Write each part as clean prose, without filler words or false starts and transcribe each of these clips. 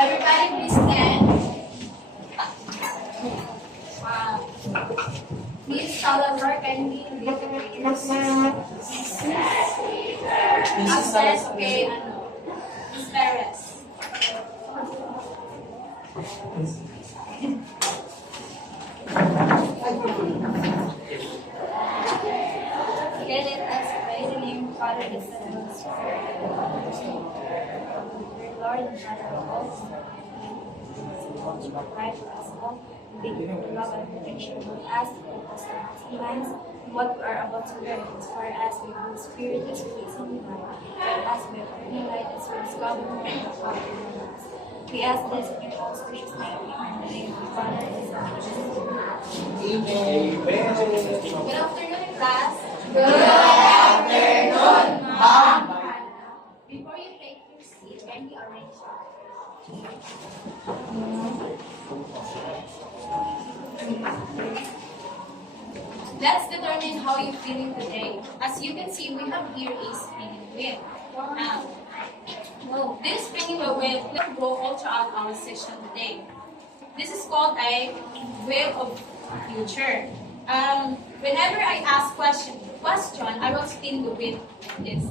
Everybody please stand. Miss Salazar, kindly read the names. Access, okay, Miss Perez. Get it as by the name Father, the Son, and the Spirit. Dear Lord and Father of all, provide for us all, big love and protection both us and us minds, what we are about to learn, inspire us with the Spirit as we listen to God, guide us by opening light as we discover and the power of us. We ask this in your most precious name, in the name of the Father, and the Son, and the Spirit. Amen. Good afternoon, class. Good afternoon, ma'am. Before you take your seat, kindly arrange your Let's determine how you're feeling today. As you can see, we have here a spinning wheel. This spinning wheel will go all throughout our session today. This is called a wheel of future. Whenever I ask question, I will spin the wheel. This.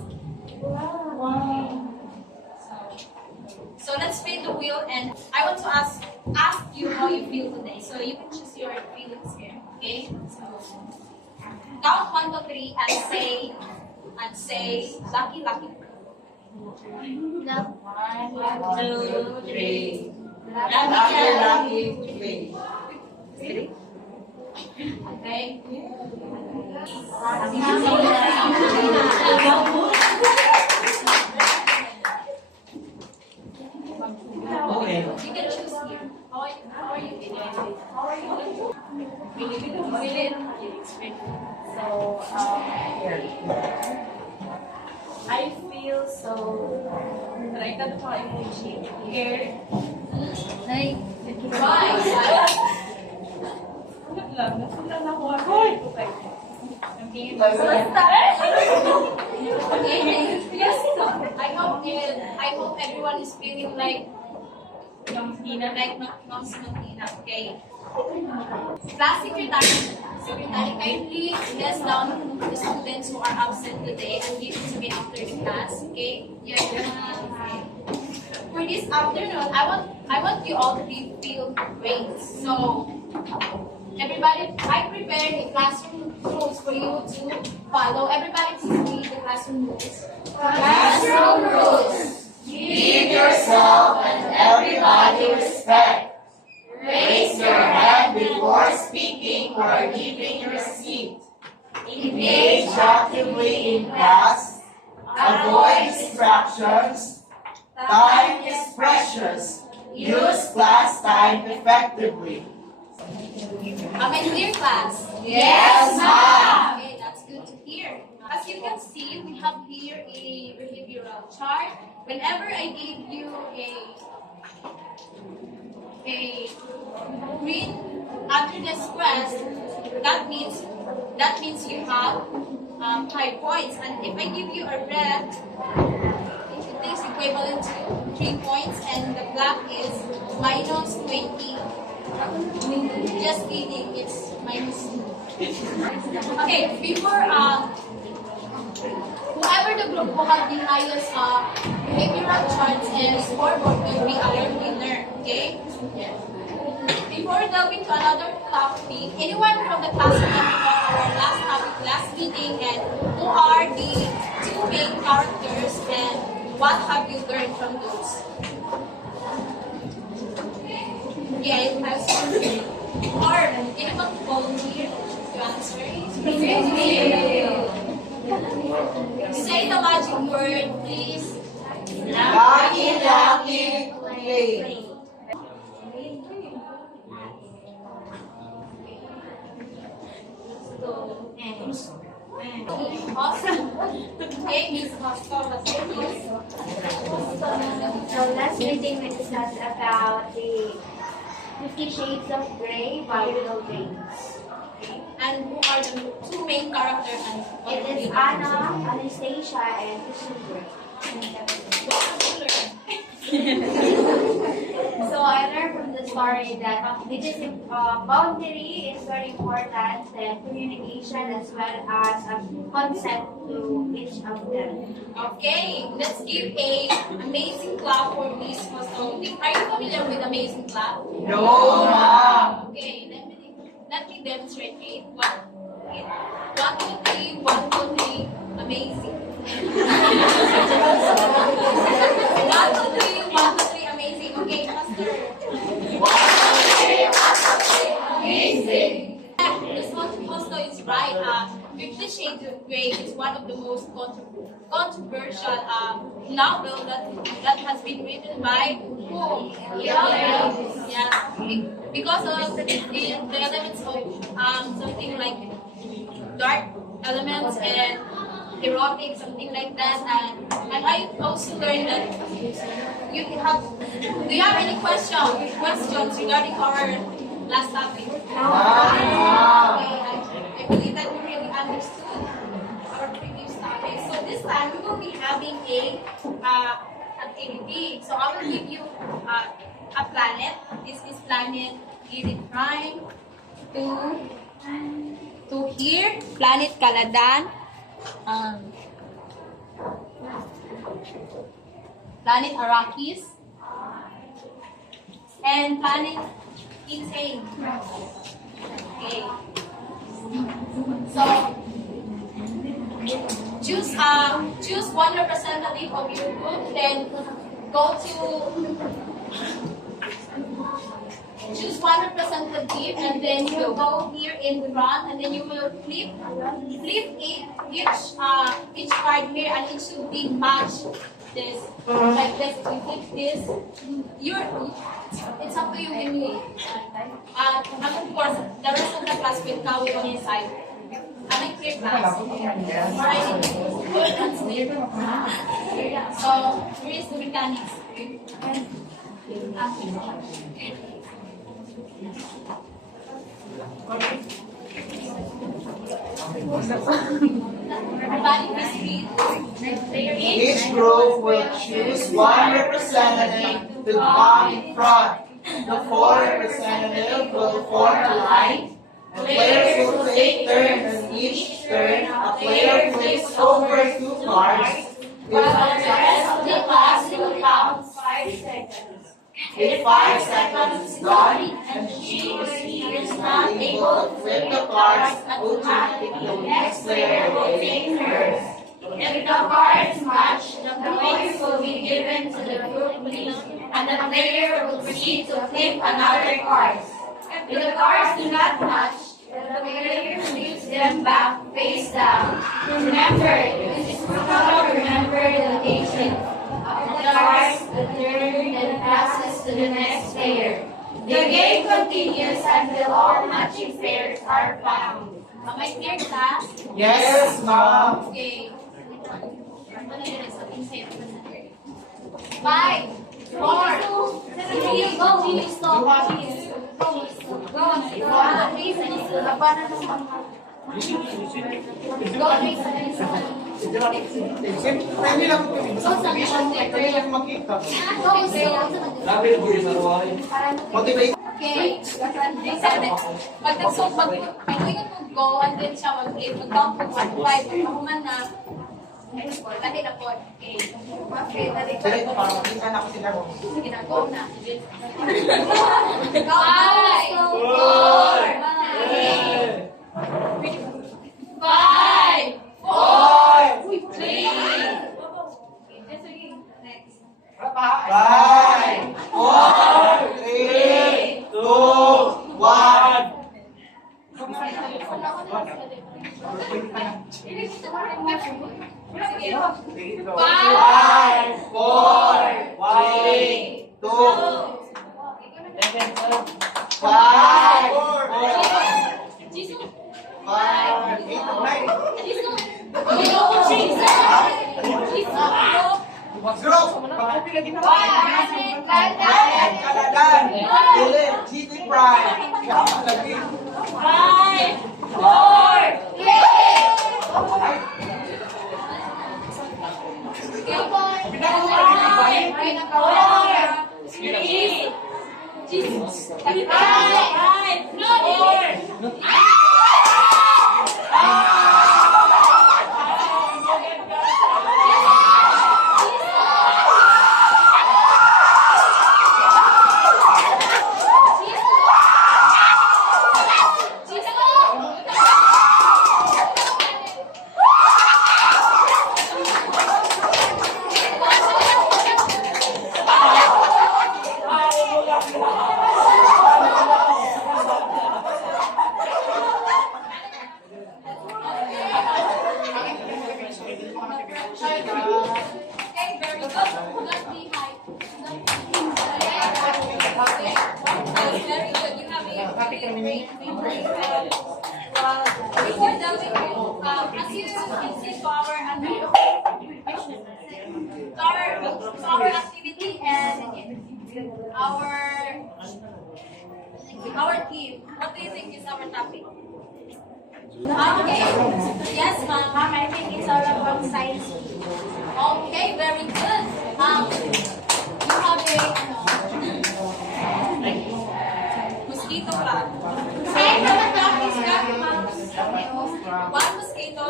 So let's spin the wheel, and I want to ask you how you feel today. So you can choose your feelings here. Okay? So count 1 to 3 and say lucky lucky. 1, 2, 3. Lucky, three. Okay? Okay. You can choose here. How are you feeling? Feeling? So, I feel so, I got my emoji here. Why? Yes. I hope everyone is feeling like Mom's Martina. Okay. Class secretary, kindly list down the students who are absent today and give it to me after the class. Okay? Yeah. For this afternoon, I want you all to feel great. So, everybody, I prepared the classroom rules for you to follow. Everybody, please read the classroom rules. Classroom rules. Give yourself and everybody respect. Raise your hand before speaking or leaving your seat. Engage actively in class. Avoid distractions. Time is precious. Use class time effectively. Am I clear, class? Yes, ma'am. Okay, that's good to hear. As you can see, we have here a behavioral chart. Whenever I give you a green after the squares, that means you have 5 points. And if I give you a red, it is equivalent to 3 points, and the black is minus 20. Just kidding, it's minus 2. Okay, before whoever the group who have the highest behavioral charts and scoreboard will be our winner. Okay? Before delving to another topic, anyone from the class remember our last topic, last meeting, and who are the 2 main characters and what have you learned from those? Yeah, it has or anyone volunteer to answer? Say the magic word, please. Lucky, play. Awesome. Okay, Miss Hostel, So last meeting we discussed about the 50 Shades of Grey by Will James. and who are the 2 main characters? And It is Anna, Anastasia, and Christian Grey. what have you learned? story that which is boundary is very important, then communication as well as consent to each of them. Okay, let's give a amazing clap for Miss Mostoli. Are you familiar with amazing clap? No, ma'am. Okay, let me demonstrate it. One, okay. 1, 2, 3, 1, 2, 3, amazing. 1, 2, 3, 1, 2, 3, amazing. Okay, faster. 1, 2, 3, amazing. Miss Mostoli is right. 50 Shades of Grey is one of the most controversial novel that has been written by who? Yeah. Because of the elements of something like dark elements and erotic, something like that. And I also learned that do you have any questions regarding our last topic? I believe that you really understood our previous topic. So this time we will be having a activity. So I will give you a planet. This is planet Edith Prime to here, planet Caladan, planet Arrakis, and planet Insane. Okay. So choose one representative of your group, then go to choose one representative, and then you will go here in front, and then you will flip each card here, and it should be matched this like this. If you flip this, it's up to you when you and of course the rest of the class will count on your side. Am I clear, class? Alright, good translate. So here is the mechanics. Everybody please read. Each group will choose one representative to come in front. The 4 representatives will form a line. The players will take turns, and each turn a player flips over 2 cards, while the rest of the class will count 5 seconds. If 5 seconds is gone and she or he is not able to flip the cards, automatically the next player will take turns. If the cards match, the points will be given to the group lead, and the player will proceed to flip another card. If the cards do not match, the player flips them back face down. Remember, this is how to remember the location of the cards, the turn, then passes to the next player. The game continues until all matching pairs are found. Am I clear, class? Yes, ma'am. Okay. I'm gonna get something safe. 5, 4, 3, go. Pwede lang po kami. Pwede lang makita. Motivate. Okay. Pag go, and then siya mag-count po 1, 5. Ako man na, dali na po. Okay. Okay, dali. Dali po, para makita na ko sila. Sige na, go na. 5, 4, 5, 4, 3, Before that, we go, as you can see to our activity and our team. What do you think is our topic? Okay. Yes, ma'am. Ma'am, I think it's all about science. Okay, very good. You have a mosquito pa. Hey, naman topics ka, ma'am. One mosquito,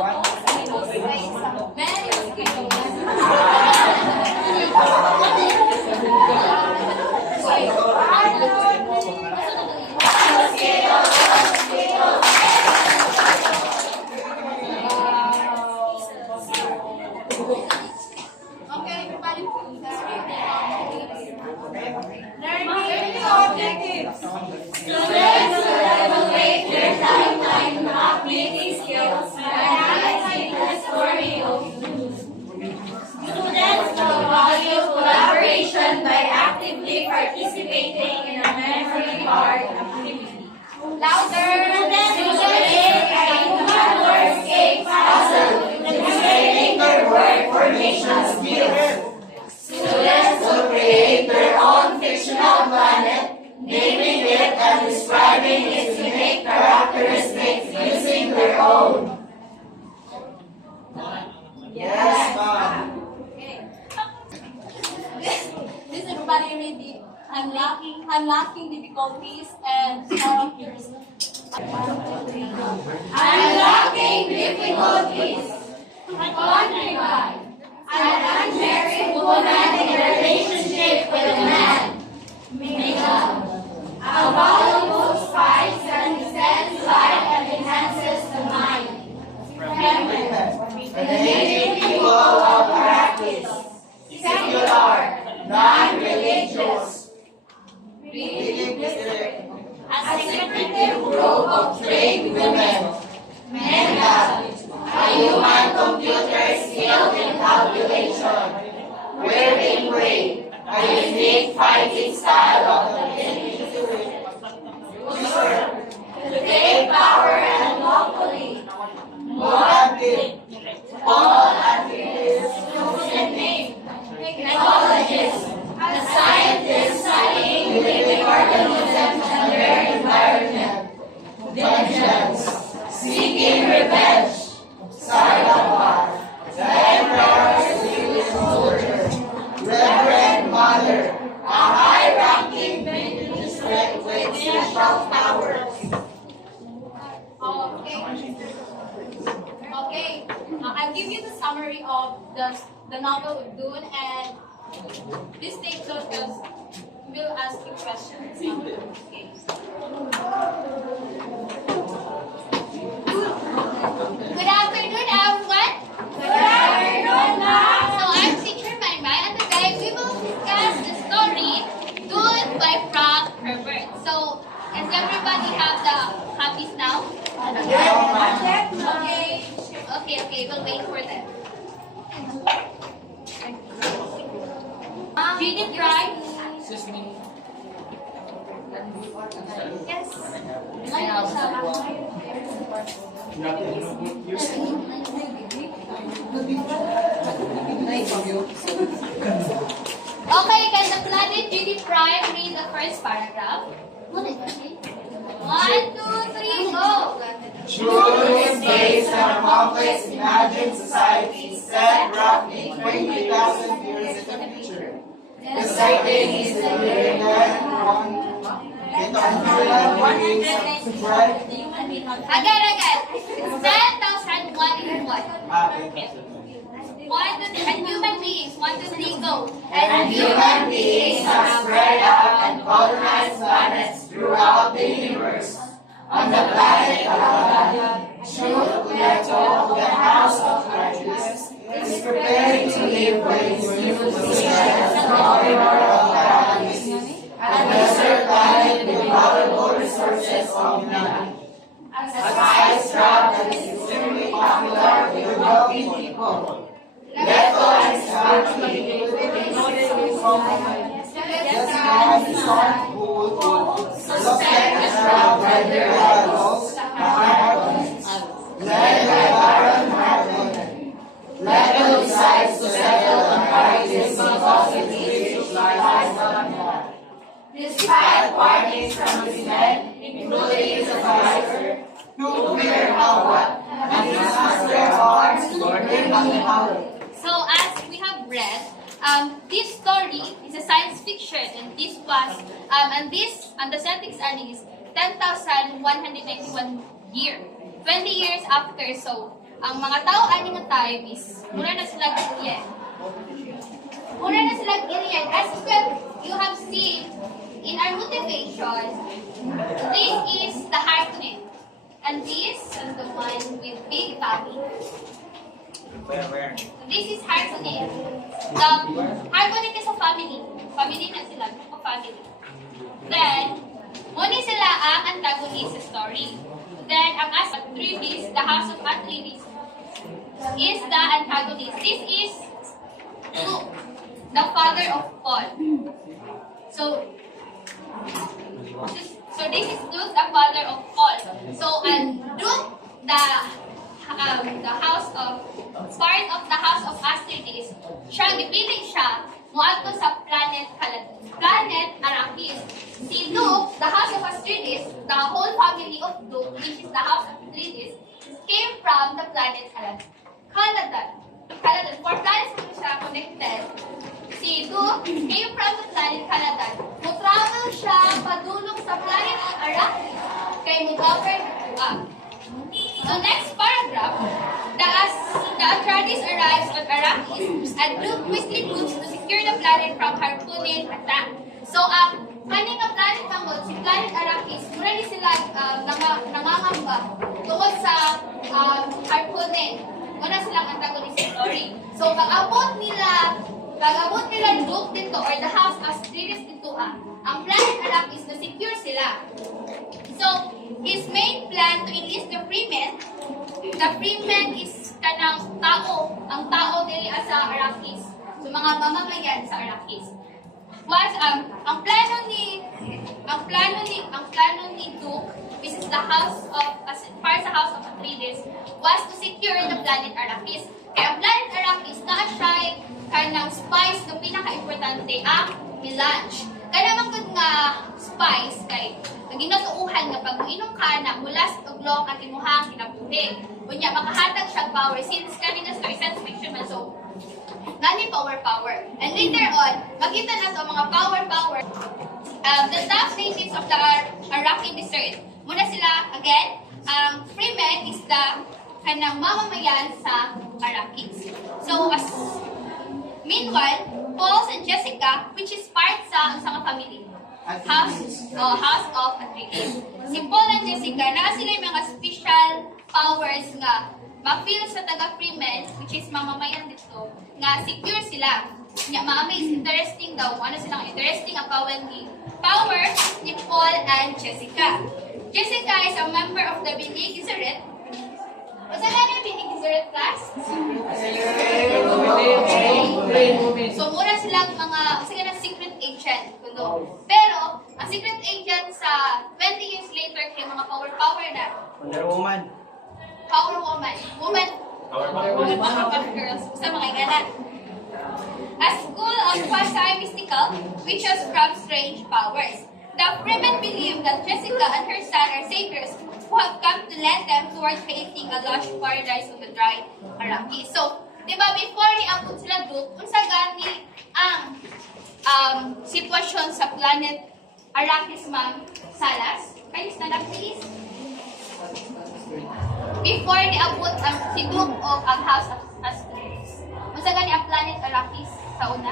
two mosquitoes, many mosquitoes. Okay, everybody. Learning objectives. Students will evaluate their timeline of meeting skills by analyzing the story of news. Students will value collaboration by actively participating in a memory card activity. Louder, students create a human wordscape puzzle demonstrating their word formation skills. Students will create their own fictional planet, naming it and describing its unique characteristics using their own. Yes, ma'am. This everybody ready? Unlocking difficulties and characters. Unlocking difficulties. Wondering why an unmarried woman in a relationship with a man may love. A valuable spice that extends life and enhances the mind. The native people of Arrakis, secular, non-religious, A secretive group of trained women. Mega, a human computer skilled in calculation. Wearing gray, a unique fighting style of the to take power and lawfully. Moabit, All activists and name. Technologists, a scientist studying living organisms and their environment. Vengeance, seeking revenge. Sardabar, the emperor's Jewish soldier. Reverend Mother, A high-ranking district with special powers. Okay. I'll give you the summary of the novel of Dune, and please take note because we'll ask you questions. Okay. Good afternoon, everyone. Good afternoon, ma'am. So I'm teacher Maymay, and today we will discuss the story Dune by Frank Herbert. So, does everybody have the copies now? Okay, we'll wait for them. Read it right? Yes. Okay, can the planet Judy Prime read the first paragraph? 1, 2, 3, go! True is based on a complex imagined society set roughly 20,000 years in the future. The setting is the year 100 Again. It's 10,001 in what? And human beings, 1, 2, 3, go! And human beings have spread out and colonized planets throughout the universe. On the planet Alabama, Truth Leto, the house of Atlantis, is preparing to live with its new position as the governor of Atlantis, a desert planet with valuable resources of land. A spice-trap that is extremely popular with wealthy people. Leto and his family live in just as his son who would suspect a by their rivals, the Harkonnens, led by Baron Harkonnen. Leto decides to settle on Arrakis because it needs lies on God. Despite warnings from his men, including his advisor, who fear Hawat, and his master of arms, Lord Hawat. So as we have read, this story is a science fiction, and this was and the setting is 10,191 year, 20 years after. So ang mga tao ani nga time is mura na sila Gillian. Mura na sila Gillian. As you have seen in our motivation, this is the Harkonnen, and this is the one with big tummy. Where? This is Harkonnen. The Harkonnen is a family. Family na sila, group of family. Then, muna sila ang antagonist sa story. Then, ang Atreides, the House of Atreides, is the antagonist. This is Luke, the father of Paul. So this is Luke, the father of Paul. So, Luke, the house of part of the House of Atreides, gipili siya muadto sa planet Arrakis. Si Luke, the House of Atreides, the whole family of Luke, which is the House of Atreides, came from the planet Caladan. For planets na siya connected, si Luke came from the planet Caladan. Mo-travel siya padulong sa planet Arrakis kay mo-govern up. So next paragraph, the Atreides arrives on Arrakis and Luke quickly moves to secure the planet from Harkonnen attack. So kani nga planet mangod, si planet Arrakis, mura ni sila nangangamba tungod sa Harkonnen. Muna silang antagonist story. So pag-abot nila Luke dito or the House of Atreides dito ang planet Arrakis na secure sila. So his main plan to enlist the freemen is kanang ang tao dili sa Arrakis. So mga mamamayan sa Arrakis. Was ang plano ni Luke, which is the para sa House of Atreides, was to secure the planet Arrakis. Kaya ang planet Arrakis na siya kanang spice ng pinaka-importante ang melange. Kaya naman nga spice kay naginatuuhan nga pag inom ka na mulas uglo at imuhang kinabuhi. Kunya makahatag siya power since kanina story science fiction man so nani power. And later on, makita na to mga power. The top natives of the Arrakis desert. Muna sila again, freemen is the kanang mamamayan sa Arrakis. So meanwhile, Paul and Jessica, which is part sa family, House of Atreides. Si Paul and Jessica, naa sila yung mga special powers nga ma-feel sa taga-freemen, which is mamamayan dito, nga secure sila. Nga maamay is interesting daw. Ano silang interesting ang power ni Paul and Jessica. Jessica is a member of the Bene Gesserit. What's the name of Bene Gesserit class? So mura silang mga secret agent. Pero ang secret agent sa 20 years later kay mga power na. Wonder Woman. Power woman. Power girls. Sa mga ganan. A school of quasi-mystical, which has from strange powers. The freemen believe that Jessica and her son are saviors who have come to lead them toward creating a lush paradise on the dry Arrakis. So, di ba, before niabot sila doon, unsa gani ang sitwasyon sa planet Arrakis, ma'am Salas? Can you stand up, please? Before niabot ang si Duke of ang House of Atreides. Unsa gani ang planet Arrakis sa una?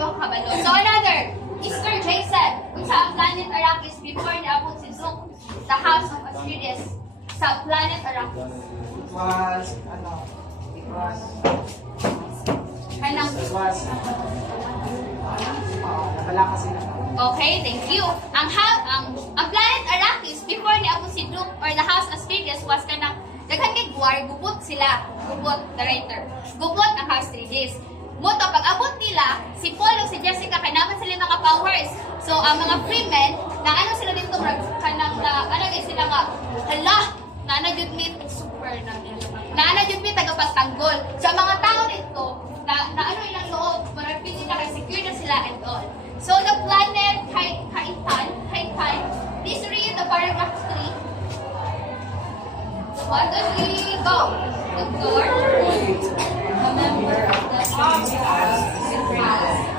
Oh, kabalo. So another, Mr. J said, unsa ang planet Arrakis before niabot si Duke, the House of Atreides sa planet Arrakis? Okay, thank you. Ang planet Arrakis before niabot si Duke or the House of Atreides was kanang daghan kay guwar, gubot sila. Gubot, the writer. Gubot ang House of Atreides. Muto, pag abot nila, si Paul o si Jessica, kay naman sila mga powers. So, ang mga freemen, na ano sila kay sila nga, hala, nana jud mi super na. Nana jud mi tagapagtanggol. Sa mga tao nito, na ano ilang loob, para pili na kay secure na sila and all. So the planet Titan, please read the paragraph 3. 1, 2, 3, go. Doctor. A member of the armed forces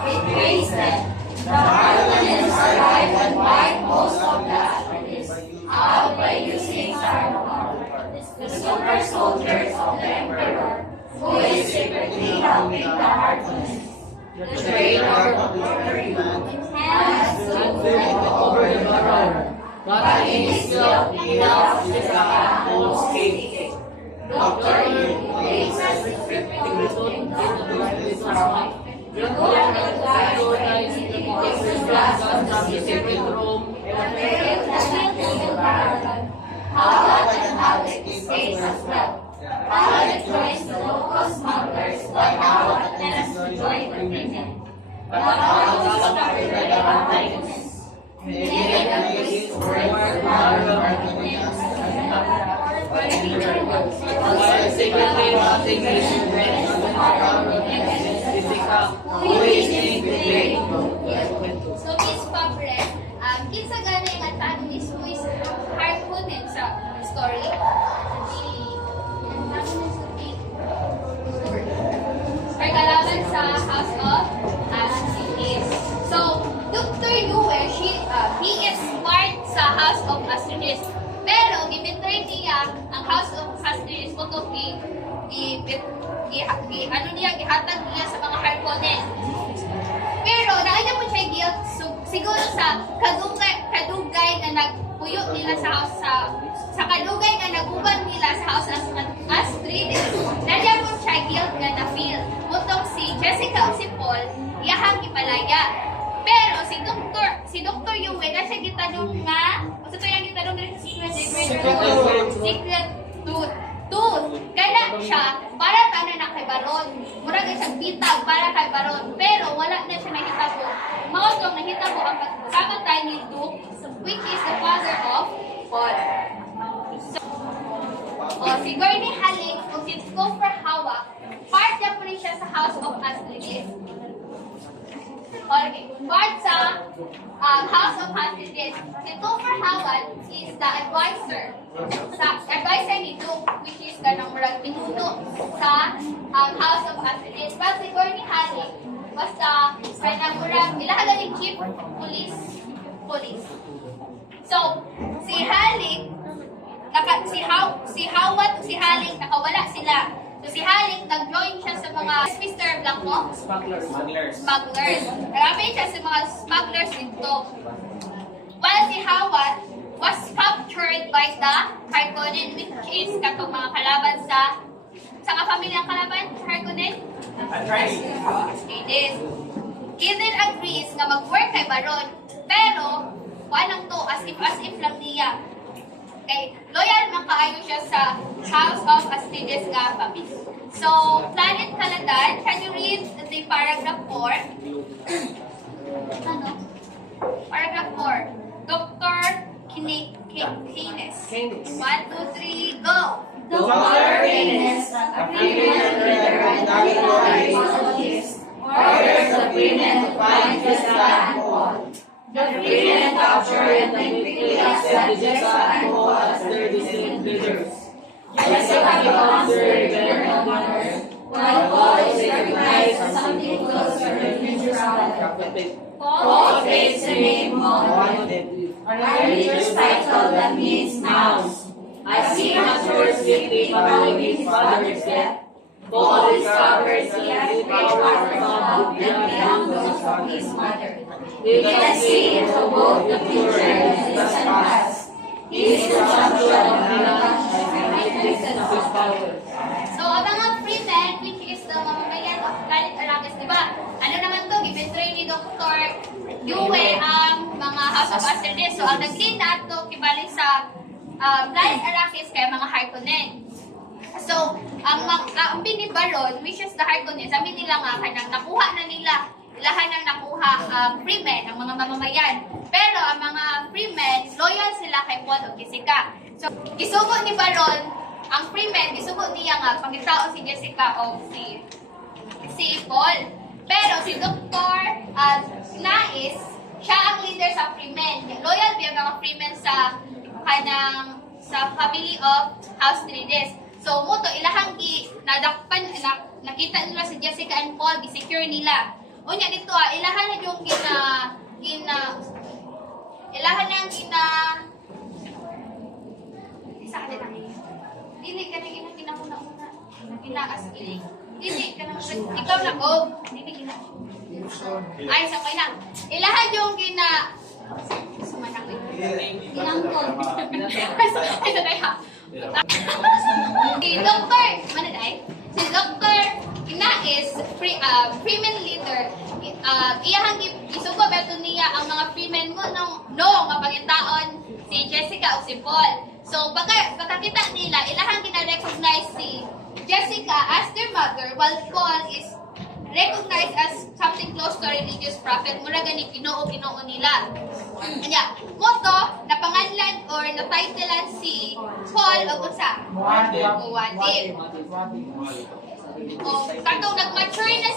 it wasted. The Harkonnens arrived and wiped most of the Atreides out by using Sardaukar, the super soldiers of the Emperor, who is secretly helping the Harkonnens. The traitor of the has stood over the barrel, but in his guilt he lost his whole state. Doctor places the scripting in his life. The golden guide takes the glass of the secret room, the veil that will the dragon. Howard and Alec escape as well. Alec joins the local smugglers, but Howard attempts to join the prison. But Howard is discovered by the Harkonnens. David agrees to work for the Harkonnens. Secretly plotting mission who is named Blade. So, Miss Pabre, kinsa gani ang antagonist who is Harkonnen sa story? Kalaban sa House of Atreides. So, Dr. Yue, he is smart sa House of Atreides. Pero, gibitray niya ang House of Atreides kung gihatag niya sa mga Harkonnen. Pero, naanya mo siya guilt, siguro sa kadugay na nagpuyo nila sa house sa kadugay na naguban nila sa House of Atreides. Naanya mo siya guilt nga na-feel. Mutong si Jessica o si Paul, iyahang ipalaya. Pero, si Dr. Yue, na siya gitanong nga, o sa ito yung gitanong rin sa secret tooth. Kaya siya, para tanan na kay Baron. Murag na siyang bitag para kay Baron. Pero wala na siya nahitabo. Mautong nahitabo ang pagkamatay ni Duke, which is the father of Paul. So, si Gurney Halleck o si Scoper Hawak, part na po rin siya sa House of Atreides. Okay, part sa House of Atreides. Si Topher Hawat is the advisor ni Duke, which is ganang murag pinuno sa House of Atreides. But si Gurney Halleck was the kanang murag ilahagan ni chief police. So, si Halleck si Hawat o si Halleck nakawala sila. So si Halleck nag-join siya sa mga Mr. Blanco smugglers. Nag-apay siya sa mga smugglers dito. While si Hawat was captured by the Harkonnen, which is katong mga kalaban sa kapamilyang kalaban Harkonnen. Atreides. Eden agrees nga mag-work kay Baron, pero walang to as if lang niya. Okay, loyal man kaayo siya sa House of Atreides nga family. So, Planet Caladan, can you read the paragraph 4? Ano? Paragraph 4. Dr. Keynes. 1, 2, 3, go! Dr. Keynes, agreement with the radicalized politics, orders the Freemen to find Jessica and Paul. The Freemen capture and quickly accept Jessica and Paul as their distinct leaders. Jessica becomes their eternal mother, while Paul is recognized as something closer to neutrality. Paul takes the name Maud, a religious title that means mouse. As he matures quickly following his father's death, Paul discovers he has great power from beyond those of his mother. He can see into both the future and the distant past. He is the champion of knowledge and witness of his power. So, ang mga Freemen, which is the mamamayan of Planet Arrakis, di ba? Ano naman to? Gibetray ni Dr. Yue ang mga House of Atreides. So, ang nag-lead na ito, kibalik sa Planet Arrakis kaya mga Harkonnen. So, ang ni Baron, which is the Harkonnen, sabi nila nga, kanang nakuha na nila, ilahan ang nakuha freemen, ang mga mamamayan. Pero ang mga freemen, loyal sila kay Paul o Jessica. So, gisugo ni Baron, ang freemen, gisugo niya nga, pangitao si Jessica o si Paul. Pero si Dr. Nais, siya ang leader sa freemen. Loyal biya mga freemen sa family of House Trades. So, muto, ilahang nakita nila si Jessica and Paul, gi-secure nila. Unya dito ilahan na yung isa ka din dili ka na kinakuna-una. Kinaas dili. Dili ka na ikaw na dili kina. Ay, sabay na. Ilahan yung sumanak ko. Ginangkol. Ay, sabay ha. Si Dr. Manaday, si Dr. Nais, freeman leader, iyahang isugo beto niya ang mga freemen mo mapangitaon si Jessica o si Paul. So, pagkakita nila, ilahang gina-recognize si Jessica as their mother, while Paul is recognized as something close to a religious prophet. Mura gani Ginoo nila. Kanya, moto, napangalan or natitlean si Paul o unsa? Muad'Dib. Katong nag-mature na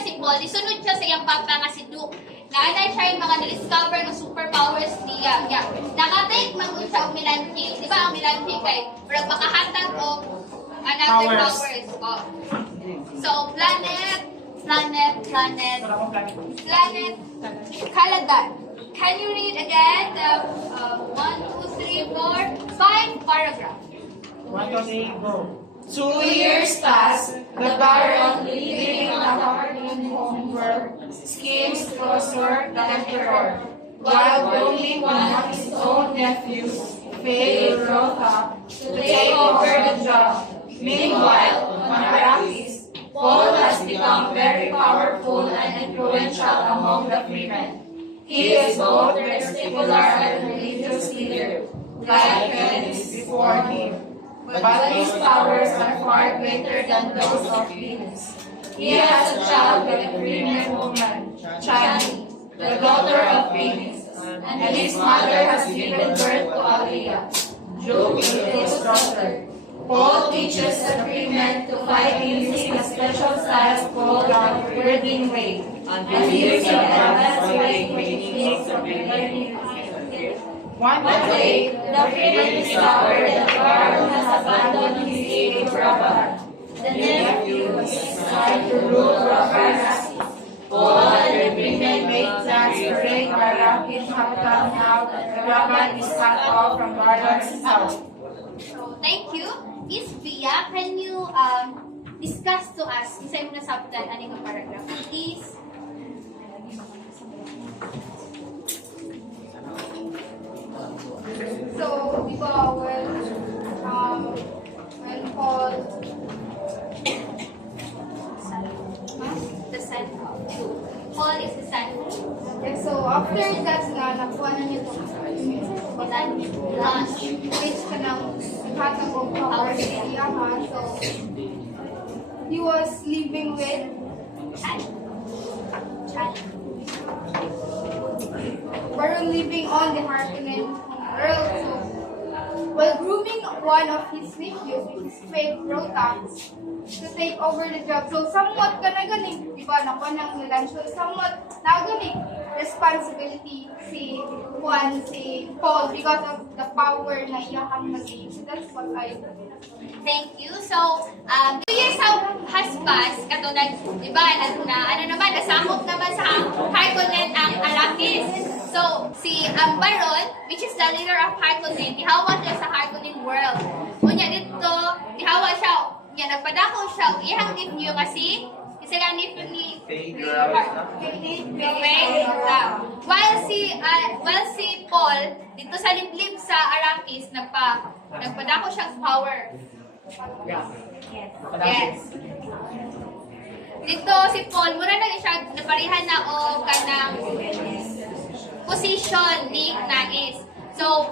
si Paul, isunod siya sa iyang papa nga si Duke. Naanay siya yung mga na-discover ng superpowers niya. Nakatake man siya ang Milanthi. Di ba ang Milanthi kay makahatag o another powers. So, planet Caladan. Can you read again the 1, 2, 3, 4, 5 paragraph? 2 years passed, the Baron, living in a hardened homeworld, schemes to usurp the emperor, while only one of his own nephews, Faye Rotha, to take over the job. Meanwhile, on Arrakis, Paul has become very powerful and influential among the freemen. He is both their secular and religious leader, like Phoenix before him. But his powers are far greater than those of Venus. He has a child with a freeman woman, Chani, the daughter of Venus, and his mother has given birth to Aliyah, Juke, his daughter. Paul teaches the freemen to fight using a special style called the Wording Way, and using an advanced way techniques of learning. One day, the freemen discovered that Baron has abandoned his aide Rabban, the nephew is assigned to rule Rabban's. Paul and the freemen made plans to raid the Arrakis capital now that Rabban is cut off from Baron's house. So, thank you. Miss Bia, can you discuss to us isa yung nasabtan aning paragraph, please? So, di ba, when Paul, The son of Paul is the son of and so after that nakuha na niya itong lunch. which ka nang hatang of power sa iya ha. So, he was living with Baron living on the Harkonnen world. So, while grooming one of his nephews, which is Faith Rota, to take over the job. So, somewhat ka na ganing, di ba, nakuha ng nilan. So, somewhat na ganing responsibility si Paul because of the power na iyakang nag-age. So, that's what I Thank you. So, 2 years has passed. Katulad, di ba, nasakop naman sa Harkonnen ang Arrakis. So, si Baron, which is the leader of Harkonnen, dihawa siya sa Harkonnen world. Kunya dito, dihawa siya, nagpadako siya, iyang nephew kasi, isa lang nephew ni While si Paul, dito sa liblib sa Arrakis, nagpadako siyang power. Yes. Dito si Paul, mura na siya naparihan na o kanang position ni Nais. So,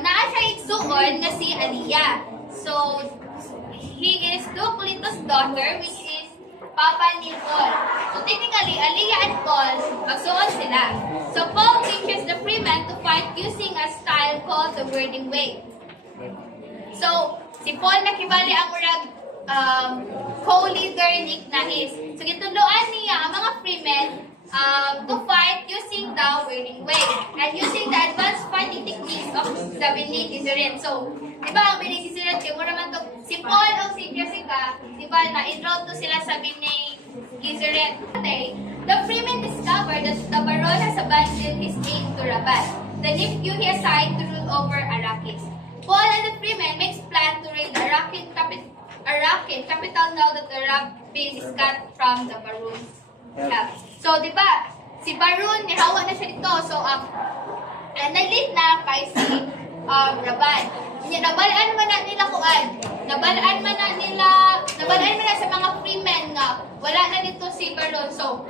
naa siya igsuon na si Aliyah. So, he is Duke Leto's daughter, which is papa ni Paul. So technically, Aliyah and Paul, magsuon sila. So Paul teaches the freemen to fight using a style called the wording way. So, si Paul nakibali ang murag co-leader ni Ignais. So, gituluan niya ang mga freemen to fight using the wording way and using the advanced fighting techniques of the Bene Gesserit. So, di ba ang Bene Gesserit, kaya mo naman to, si Paul o si Jessica, di ba, na-enroll to sila sa Bene Gesserit. The freemen discovered that the Baron has abandoned his aid to Rabat, the nephew he assigned to rule over Arrakis. Paul and the freemen makes plan to raid the Arakan capital now that the Rabbin is cut from the Baron's help. So, di ba, si Baron, nihawa na siya dito. So, nalit na kay si Rabat. Nabalaan man na nila kuan. Nabalaan man na sa mga freemen nga wala na dito si Baron. So,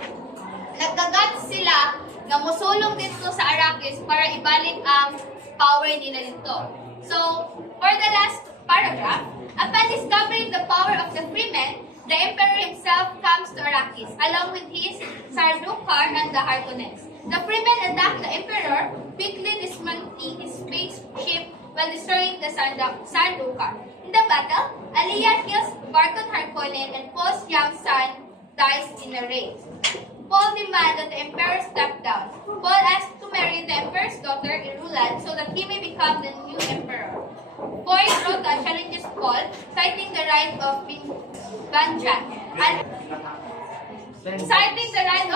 nagkagat sila na musulong dito sa Arrakis para ibalik ang power nila dito. So, for the last paragraph, upon discovering the power of the freemen, the emperor himself comes to Arrakis, along with his Sardaukar and the Harkonnens. The freemen attack the emperor, quickly dismantling his spaceship while destroying the Sardaukar. In the battle, Aliyah kills Barkon Harkonnen and Paul's young son dies in a raid. Paul demands that the emperor step down. Paul asks to marry the emperor's daughter, Irulan, so that he may become the new emperor. Foy Rota challenges Paul, citing the right of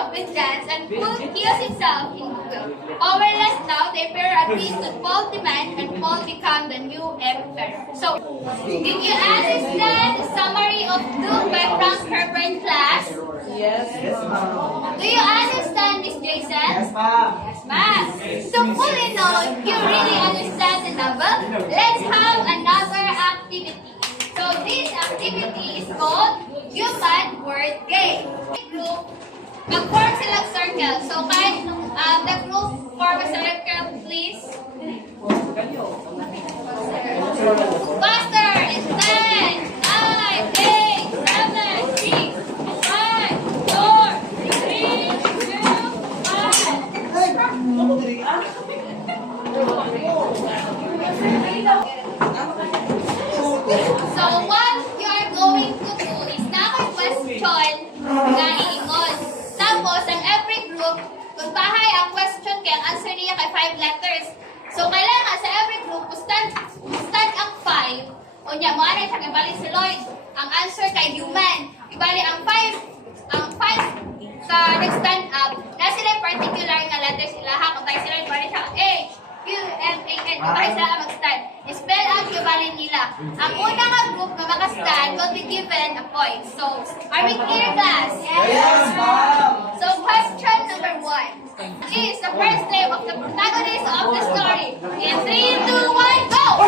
vengeance, and Paul kills himself in duel. Powerless now, the emperor agrees to Paul's demand, and Paul becomes the new emperor. So, did you understand the summary of Dune by Frank Herbert, class? Yes, ma'am. Do you understand, Miss Jason? Yes, ma'am. Yes, ma'am. So, fully know if you really understand the novel, let's have another activity. So, this activity is called Human Word Game. Group, mag-form silang circle. So, can the group form a circle, please? Faster! It's 10, 9, 8, 7, 6, 5, 4, 3, 2, 1. So what you are going to do is question na iingon. Tapos, ang every group, kung bahay ang question kaya ang answer niya kay 5 letters. So, kailangan sa every group, stand ang 5. O niya, mo anay siya, ibalik si Lloyd. Ang answer kay human. Ibalik ang 5 sa nag-stand up. Na sila yung particular nga letters sila ha. Kung tayo sila, ibalik siya H, Q, M, A, N. Kung tayo sila mag-stand. Spell out yung balik nila. Ang una nga group na maka-stand will be given a point. So, are we clear, class? Yes, ma'am. So, question number 1 is the first name of the protagonist of the story. In 3, 2, 1, go!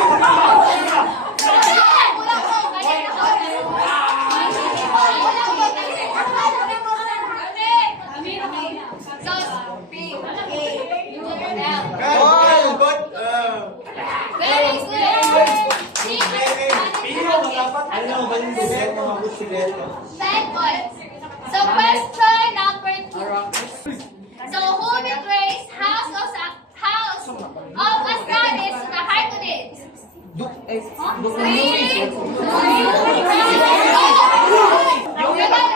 Very good. So, question number 2. So, who betrays House of Ascaris to the Harkonnens? 3, 2, 1, go!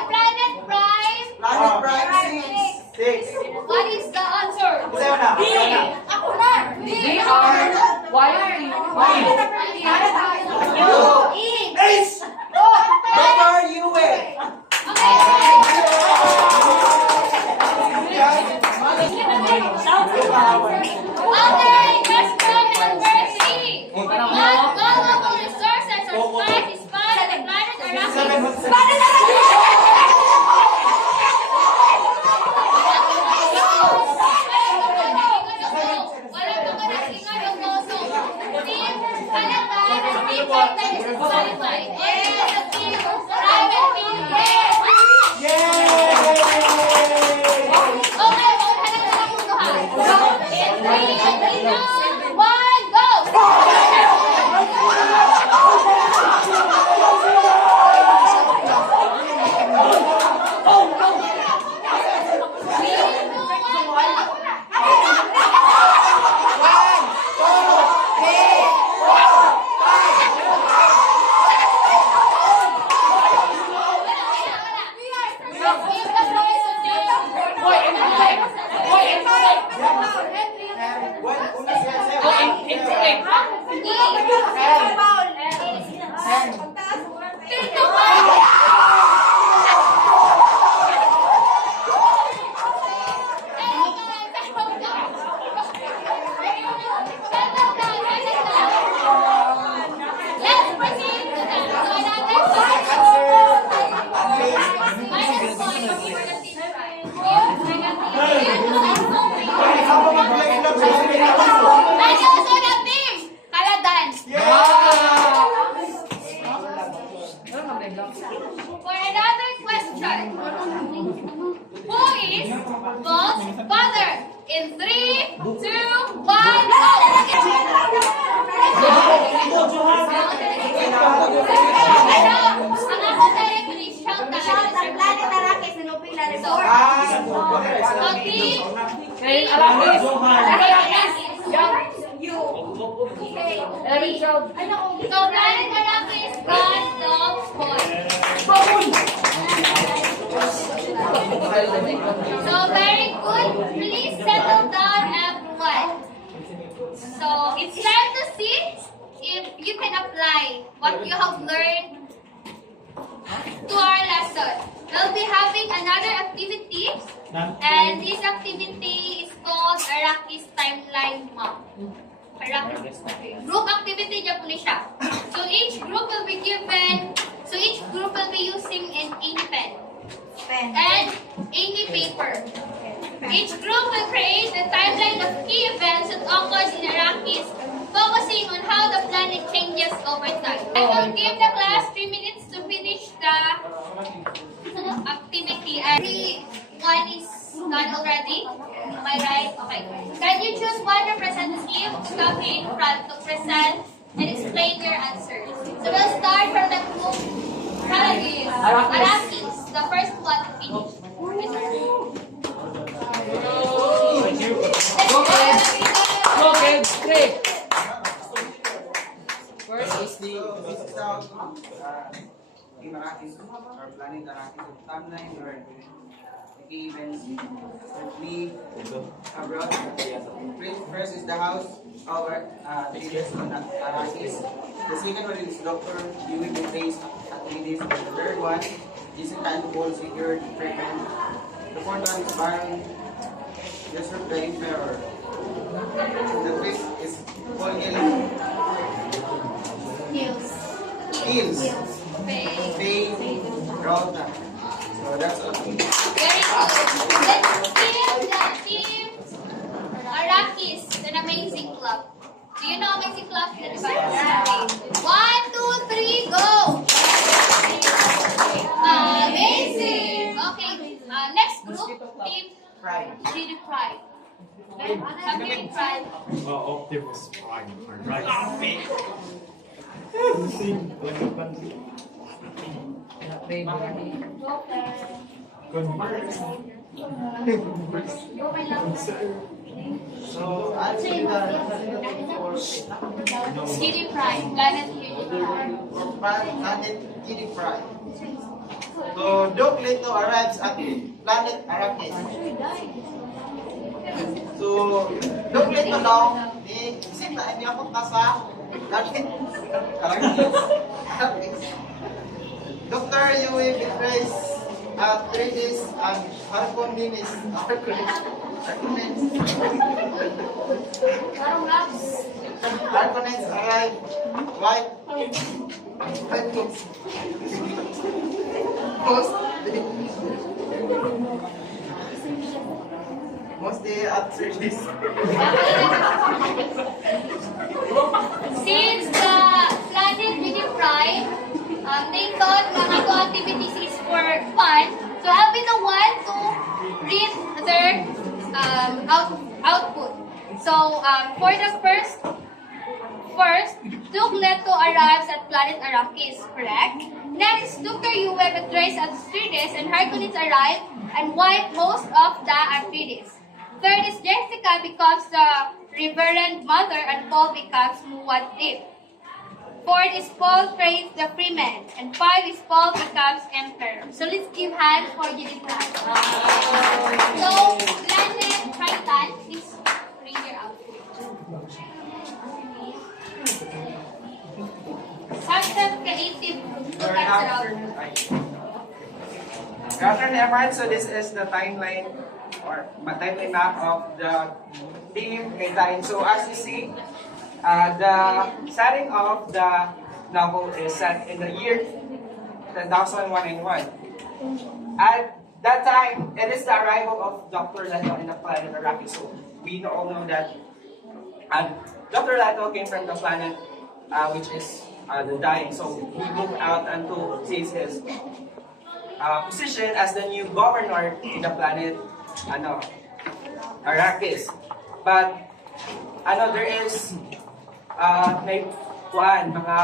Planet Prime. Planet Prime 6. What is the answer? Ako na! Dr. Yue. Okay, question number 3. What valuable resources or spice is found on the planet Arrakis? Wala pa ka nasingan ang goso. Team Palagan and Team Captain is qualified. And the team Private Pilgrim. Okay, mauna na lang muna ha. So, in 3, And also the team, Kaladan. For another question, who is Paul's father? In 3, 2, 1, go! Pero, ang ako directly, shout talaga. Planet Arrakis, sinupila rin. So, okay. So, Planet Arrakis got the point. So, very good. Please settle down, everyone. So, it's time to see if you can apply what you have learned to our lesson. We'll be having another activity, and this activity is called Arrakis Timeline Map. Arrakis group activity niya po siya. So each group will be using an any pen and any paper. Each group will create a timeline of key events that occurs in Arrakis, focusing on how the planet changes over time. I will give the class 3 minutes to finish the activity. Everyone is done already? Am I right? Okay. Can you choose one representative to come in front to present and explain your answers? So we'll start from the group Arrakis, the first one to finish. First is the Team Arrakis or Planet Arrakis timeline or the key events. Thirdly, abroad. First is the house of leaders on Arrakis. The second one is Dr. Dewey Base activities. The third one is in time to hold secure treatment. The fourth one is Baron Jessup the Emperor. The fifth is Paul Hills. Faye Rota. So that's all. Very good. Let's give the team Arrakis an amazing clap. Do you know amazing clap? Okay. 1, 2, 3, go! Amazing! Okay, next group, team Kitty Pride. Kitty Pride. Optimus Prime. Right. So actually Kitty Pride. Planet Kitty Pride. Planet Kitty Pride. So Doc Leto arrives at Planet Arrakis. So Doc Leto daw, isip na hindi ako nasa Planet Arrakis. Dr. Yui betrays Atreides and Harkonnen arrive white mostly Atreides. Since the Planet Kitty Pride, they thought na ito activities is for fun, so I'll be the one to read their output. So for the first, Duke Leto arrives at Planet Arrakis, correct? Next, Dr. Yue betrays Atreides and Harkonnen arrive and wipe most of the Atreides. Third is Jessica becomes the Reverend Mother and Paul becomes Muad'Dib. Fourth is Paul trains the freemen. And 5 is Paul becomes emperor. So let's give hands for Kitty Pride. So, Planet Triton, please read your output. Hashtag creative to answer output. Good afternoon, everyone. So this is the timeline or timeline map of the team Kaitain. So as you see, the setting of the novel is set in the year 1001. At that time, it is the arrival of Dr. Leto in the planet Arrakis. So we all know that And Dr. Lato came from the planet which is the dying. So he moved out and to seize his position as the new governor in the planet Arrakis. But there is may mga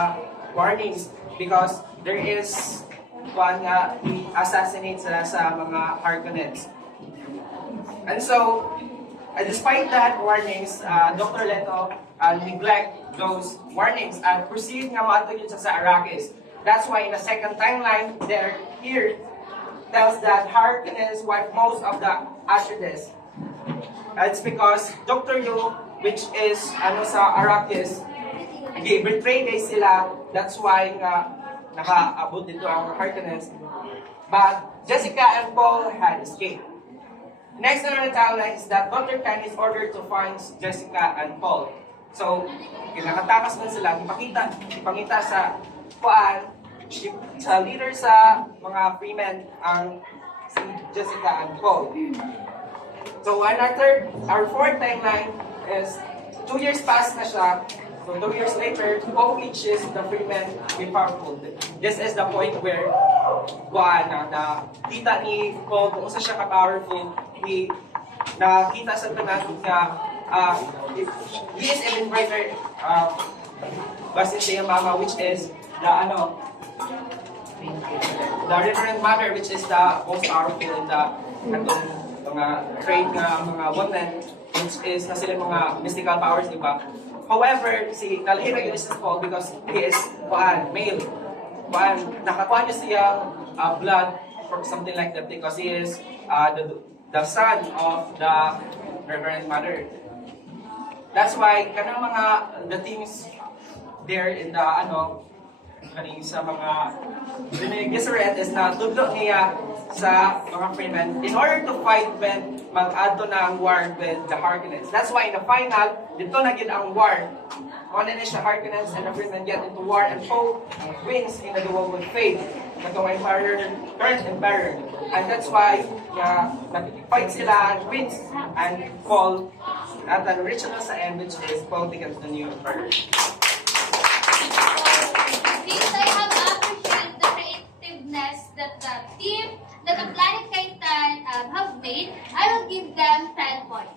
warnings because there is assassinate sila sa mga Harkonnens. And so, despite that warnings, Dr. Leto neglect those warnings and proceed nga maatog yun sa Arrakis. That's why in the second timeline, there here tells that Harkonnens wiped most of the Atreides. It's because Dr. Yu, which is sa Arrakis, betray day sila. That's why nakaabot dito ang Harkonnens. But Jessica and Paul had escaped. Next on the timeline is that Dr. Khan is ordered to find Jessica and Paul. So, nakatakas man sila, ipakita sa sa leader sa mga freemen ang si Jessica and Paul. So, our fourth timeline is 2 years past na siya. So 2 years later, Paul reaches the freemen be powerful. This is the point where nakita ni Paul kung siya ka-powerful. Nakita sa tanan nga he is even greater basis sa mama, which is the Reverend Mother, which is the most powerful in the mga trained mga women, which is na sila mga mystical powers, di ba? However, si nalihira yun si Paul because he is male. Nakakuha niya siyang blood or something like that because he is the son of the Reverend Mother. That's why kanang the things there in the sa mga Gesserit is na tudlo niya sa mga freemen in order to fight when mag-adto na ang war with the Harkonnens. That's why in the final, dito na gid ang war. One is the Harkonnens and the freemen get into war and Poe wins in the duel with Fate, katong current emperor. And that's why nag-fight sila and wins and fall at the ritual sa end, which is Poe becomes the new emperor. Since I have appreciated the creativeness that the team that the Planet Kaitan have made, I will give them 10 points.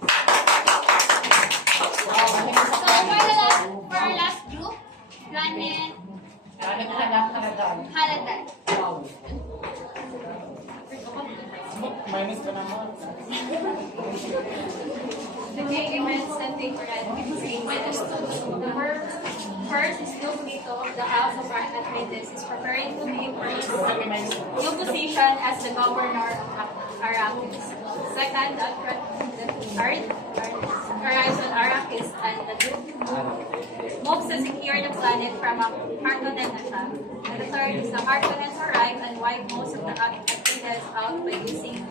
So for our last group, Planet Haladan. The gay immense and different between the first is Nubito of the House of Atreides is preparing to leave for his new position as the governor of Arrakis. Second, the Earth arrives on Arrakis and the group moves to secure the planet from a Harkonnen attack. And the third is the Harkonnens arrive and wipe most of the Atreides out by using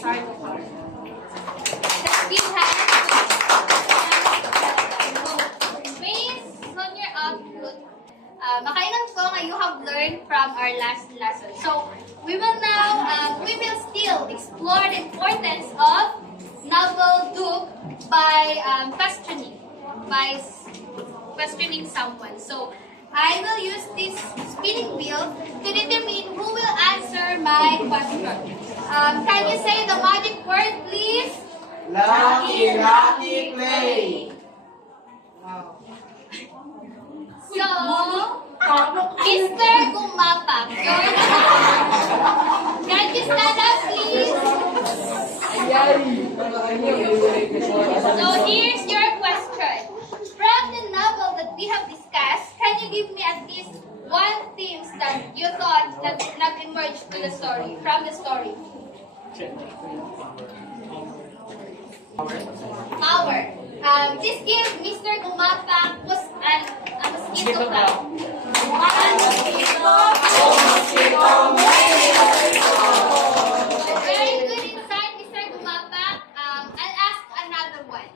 Sardaukar. Let's give hands based on your output. Makailan ko nga you have learned from our last lesson. So, we will still explore the importance of novel Duke by questioning someone. So, I will use this spinning wheel to determine who will answer my question. Can you say the magic word, please? Lucky, lucky, play. So, Mr. Gumapak, you're the Can you stand up, please? So, here's your question. From the novel that we have discussed, can you give me at least one theme that you thought that emerged to the story, from the story? Power. Please give Mr. Gumapak a mosquito cloud. Very good insight, Mr. Gumapak. I'll ask another one.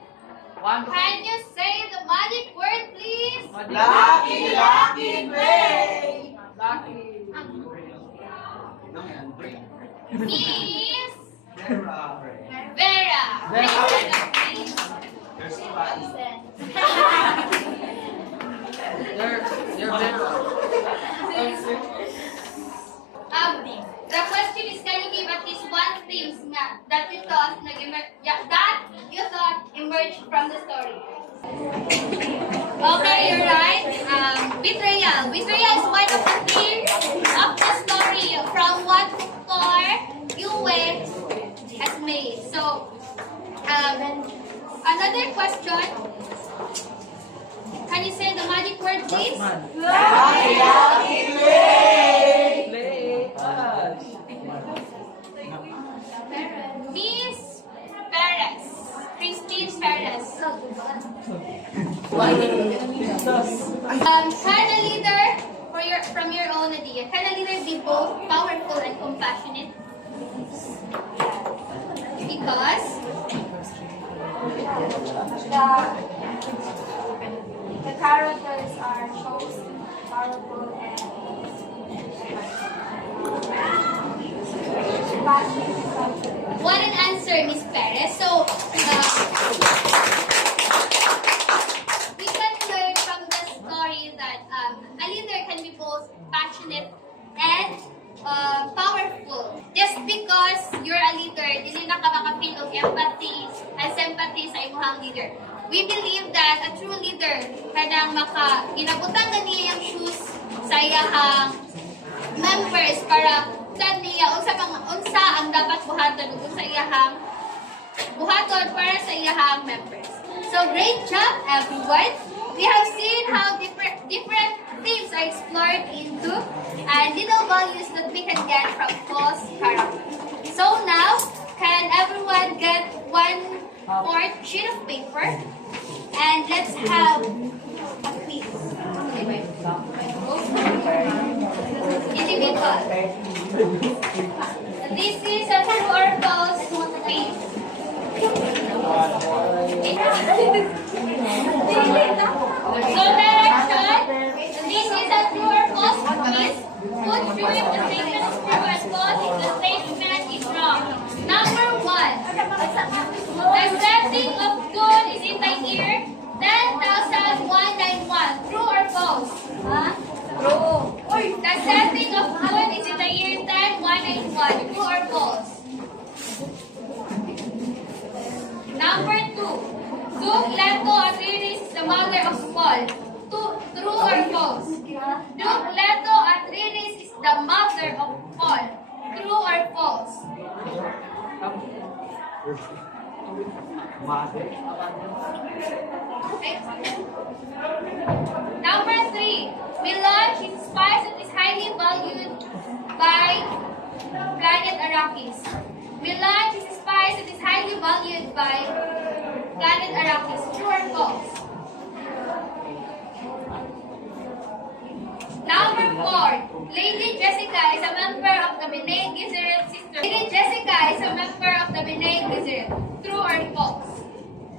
Can you say the magic word, please? Lucky, lucky, play. Miss Vera. Vera, please. Another question. Can you say the magic word, please? Miss Perez. Christine Perez. Can a leader, from your own idea, can a leader be both powerful and compassionate? Because The characters are shows powerful and passionate. what an answer, Miss Perez. So, we can learn from the story that a leader can be both passionate and powerful. Just because you're a leader, dili na ka makapil og empathy and sympathy sa imong leader. We believe that a true leader kanang ginabutan na niya yung shoes sa iyahang members para tan niya unsa ang dapat buhaton ug sa iyahang buhaton para sa iyahang members. So great job everyone. We have seen how different themes are explored into and little values that we can get from false character. So now, can everyone get 1/4 sheet of paper? And let's have a quiz. Individual. This is a true or false quiz. So direction. This is a true or false quiz. Put true if the statement is true and false if the statement is wrong. Number 1. The setting of good is in the year 10,191. True or false? True. The setting of good is in the year 10,191. True or false? Number 2. Duke Leto Atreides is the mother of Paul. True or false? Duke Leto Atreides is the mother of Paul. True or false? Number 3. Melange is a spice that is highly valued by planet Arrakis. Melange is a spice that is highly valued by planet Arrakis. True or false? Number 4. Lady Jessica is a member of the Bene Gesserit sister. Lady Jessica is a member of the Bene Gesserit. True or false?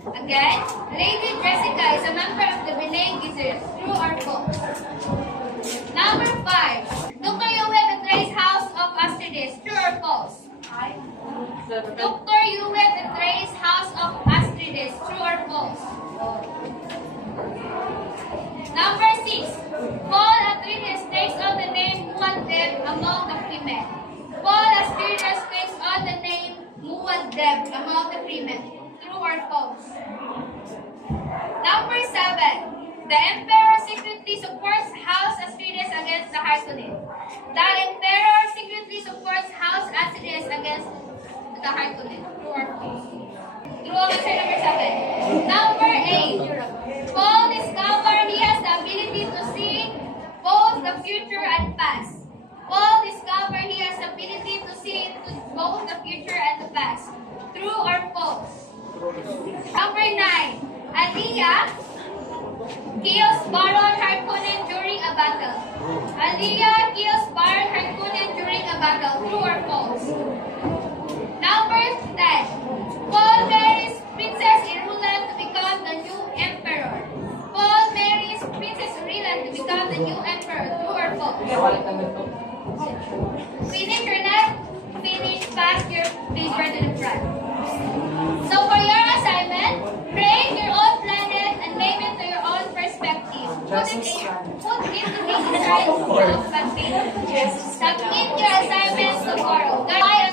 Again, Lady Jessica is a member of the Bene Gesserit. True or false? Number 5. Dr. Yuwe betrays House of Atreides. True or false? Dr. Yuwe betrays House of Atreides. True or false? Number 6. Paul Atreides takes on the name Muad'Dib among the freemen. Paul Atreides takes on the name Muad'Dib among the freemen. True or false? Number 7. The Emperor secretly supports House Atreides against the Harkonnen. The Emperor secretly supports House Atreides against the Harkonnen. True or false? True answer number 7. Number 8. Paul discovered he has the ability to see both the future and past. Paul discovered he has the ability to see into both the future and the past. True or false? Number 9. Aliyah kills Baron Harkonnen during a battle. Aliyah kills Baron Harkonnen during a battle. True or false? Number 10. Paul marries Princess Irulan to become the new emperor. Paul marries Princess Irulan to become the new emperor. True or false? Finish or not? Finish, pass your paper to the front. So for your assignment, create your own planet and name it to your own perspective. Put it into the size of that paper. Submit your assignments tomorrow. Bye.